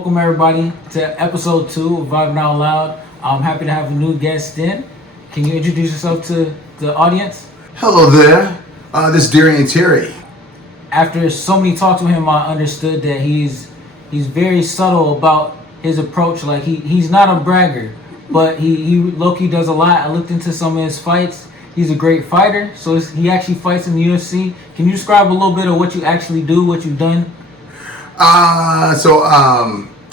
Welcome everybody to episode 2 of Vibing Out Loud. I'm happy to have a new guest in. Can you introduce yourself to the audience? Hello there. This is Darion Terry. After so many talks with him, I understood that he's very subtle about his approach. Like he's not a bragger, but he low-key does a lot. I looked into some of his fights. He's a great fighter, so he actually fights in the UFC. Can you describe a little bit of what you actually do, what you've done?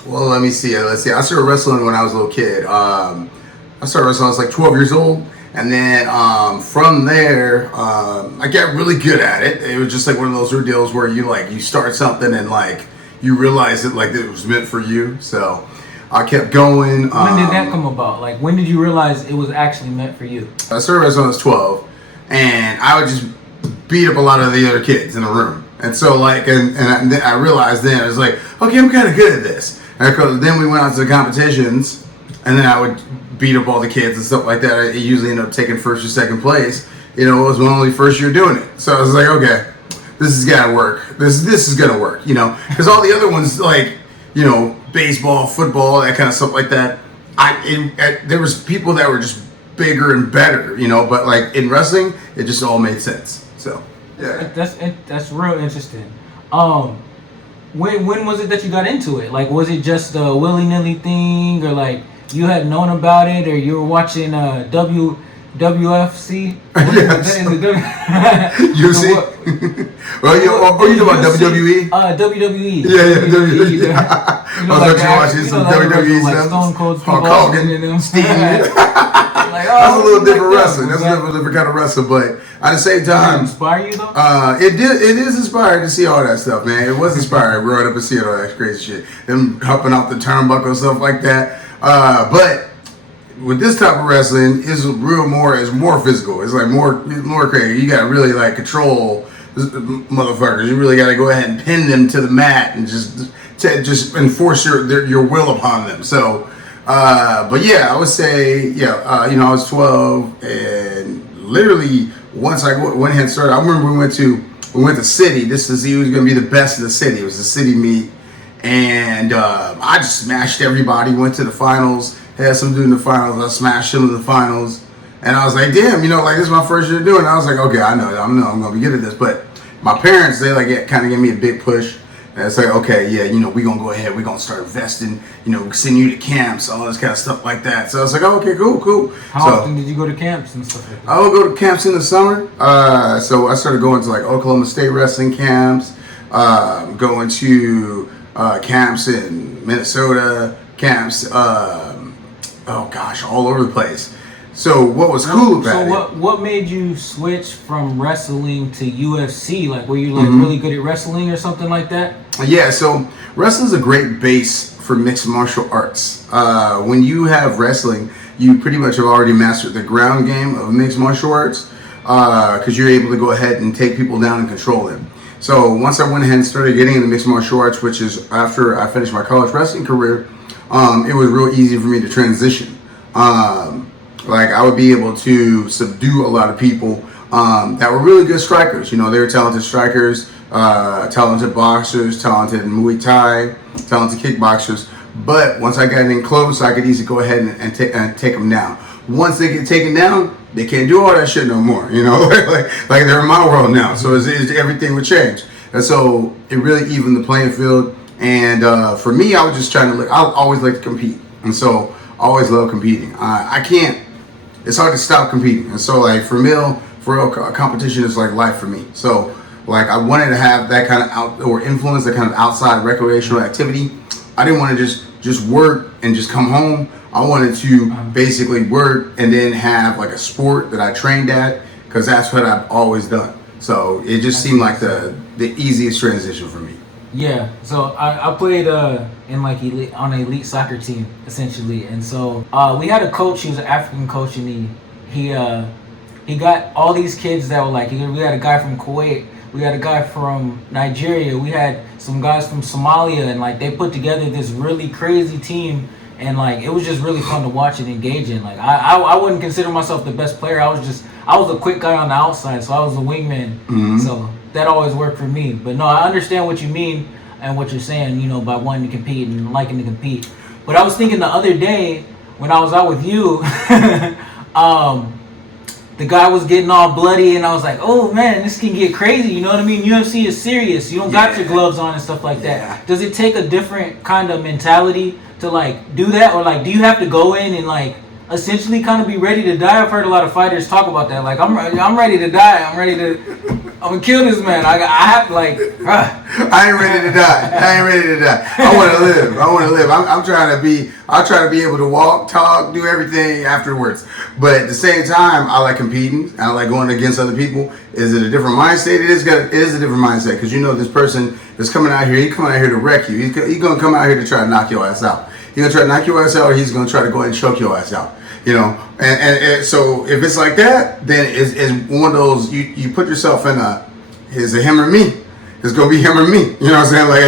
Well, let me see. I started wrestling when I was a little kid. I started wrestling when I was like 12 years old. And then from there, I got really good at it. It was just like one of those deals where you start something and like you realize it like it was meant for you. So I kept going. When did that come about? Like when did you realize it was actually meant for you? I started wrestling when I was 12, and I would just beat up a lot of the other kids in the room. And so and I realized then, I was like, okay, I'm kind of good at this. And then we went out to the competitions, and then I would beat up all the kids and stuff like that. I usually end up taking first or second place. You know, it was my only first year doing it. So I was like, okay, this has got to work. This is going to work, you know. Because all the other ones, like, you know, baseball, football, that kind of stuff like that, there was people that were just bigger and better, you know. But, like, in wrestling, it just all made sense. So, yeah. That's real interesting. When was it that you got into it? Like, was it just a willy-nilly thing, or like you had known about it, or you were watching WFC? Yes. UFC? Well, you talking about WWE? WWE. Yeah, WWE. I was watching some WWE stuff. Like Stone Cold Steve Hulk Hogan, Steve. That's a little different wrestling. That's a different kind of wrestling, but at the same time, does it inspire you though? It is inspiring to see all that stuff, man. It was inspiring growing up and seeing all that crazy shit. Them hopping off the turnbuckle and stuff like that. But with this type of wrestling, it's more physical. It's like more crazy. You gotta really like control motherfuckers. You really gotta go ahead and pin them to the mat and just enforce your will upon them. So. But yeah, I would say, I was 12, and literally once I went ahead and started, I remember we went to City. This is he was going to be the best in the city. It was a city meet, and I just smashed everybody. Went to the finals. Had some dude in the finals. I smashed him in the finals, and I was like, damn, like this is my first year doing it. I was like, okay, I'm going to be good at this. But my parents, they kind of gave me a big push. And it's like, okay, yeah, we gonna go ahead, we gonna start investing, send you to camps, all this kind of stuff like that. So I was like, oh, okay, cool. How often did you go to camps and stuff like that? I would go to camps in the summer. So I started going to like Oklahoma State wrestling camps, going to camps in Minnesota, camps, all over the place. So what was cool about it? So what made you switch from wrestling to UFC? Like, were you really good at wrestling or something like that? Yeah, so wrestling is a great base for mixed martial arts. When you have wrestling, you pretty much have already mastered the ground game of mixed martial arts because you're able to go ahead and take people down and control them. So once I went ahead and started getting into mixed martial arts, which is after I finished my college wrestling career, it was real easy for me to transition. Like I would be able to subdue a lot of people that were really good strikers. They were talented strikers, talented boxers, talented Muay Thai, talented kickboxers. But once I got in close, I could easily go ahead and take them down. Once they get taken down, they can't do all that shit no more. like they're in my world now. So everything would change. And so it really evened the playing field. And for me, I was just trying to I always like to compete. And so I always love competing. It's hard to stop competing. And so like for real, competition is like life for me. So like I wanted to have that kind of outdoor influence, that kind of outside recreational activity. I didn't want to just work and just come home. I wanted to basically work and then have like a sport that I trained at, because that's what I've always done. So it just seemed like the easiest transition for me. Yeah, so I played in like on an elite soccer team essentially, and so we had a coach. He was an African coach, and he got all these kids that were like, we had a guy from Kuwait, we had a guy from Nigeria, we had some guys from Somalia, and like they put together this really crazy team, and like it was just really fun to watch and engage in. Like I wouldn't consider myself the best player. I was a quick guy on the outside, so I was a wingman. Mm-hmm. So that always worked for me. But no, I understand what you mean. and what you're saying, you know, by wanting to compete and liking to compete. But I was thinking the other day when I was out with you, the guy was getting all bloody, and I was like, oh man, this can get crazy. You know what I mean? UFC is serious. You don't got your gloves on and stuff like that. Does it take a different kind of mentality to like do that, or like do you have to go in and like essentially kind of be ready to die? I've heard a lot of fighters talk about that. Like I'm ready to die. I'm gonna kill this man. I have to like. I ain't ready to die. I want to live. I'm trying to be. I'll try to be able to walk, talk, do everything afterwards. But at the same time, I like competing. I like going against other people. Is it a different mindset? It is a different mindset, because you know this person is coming out here. He's coming out here to wreck you. He's gonna come out here to try to knock your ass out. He's gonna try to knock your ass out, or he's gonna try to go ahead and choke your ass out. You know, and so if it's like that, then it's one of those you put yourself in is it him or me? It's gonna be him or me. You know what I'm saying? Like,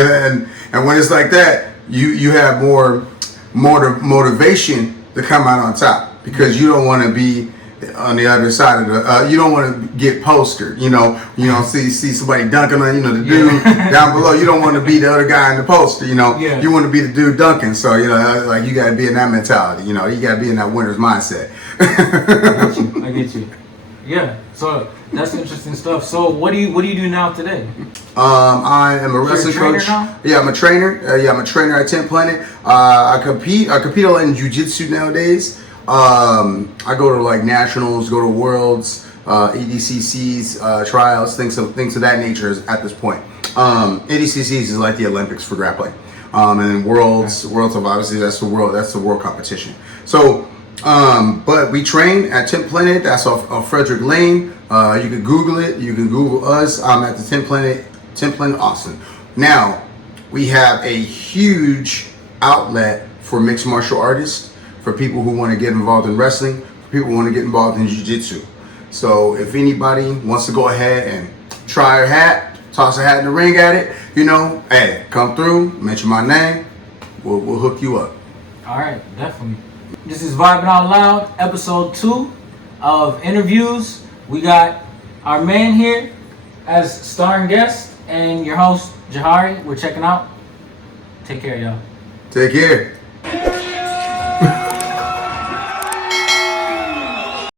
and when it's like that, you have more motivation to come out on top, because you don't want to be on the other side of the. You don't want to get postered. You know, see somebody dunking on the dude down below. You don't want to be the other guy in the poster. You know, you want to be the dude dunking. So like you got to be in that mentality. You know, you got to be in that winner's mindset. I get you. Yeah. So that's interesting stuff. So what do you do now today? I am a wrestling coach. Now? Yeah, I'm a trainer. I'm a trainer at 10th Planet. I compete a lot in Jiu-Jitsu nowadays. I go to like nationals, go to worlds, EDCCs, trials, things of that nature at this point. EDCCs is like the Olympics for grappling, and then worlds of obviously that's the world competition. So, but we train at 10th Planet. That's off Frederick Lane. You can Google it. You can Google us. I'm at the 10th Planet Austin. Now we have a huge outlet for mixed martial artists, for people who want to get involved in wrestling, for people who want to get involved in jiu-jitsu. So if anybody wants to go ahead and try a hat, toss a hat in the ring at it, hey, come through, mention my name, we'll hook you up. All right, definitely. This is Vibing Out Loud, episode 2 of interviews. We got our man here as starring guest and your host, Jahari. We're checking out. Take care, y'all. Take care.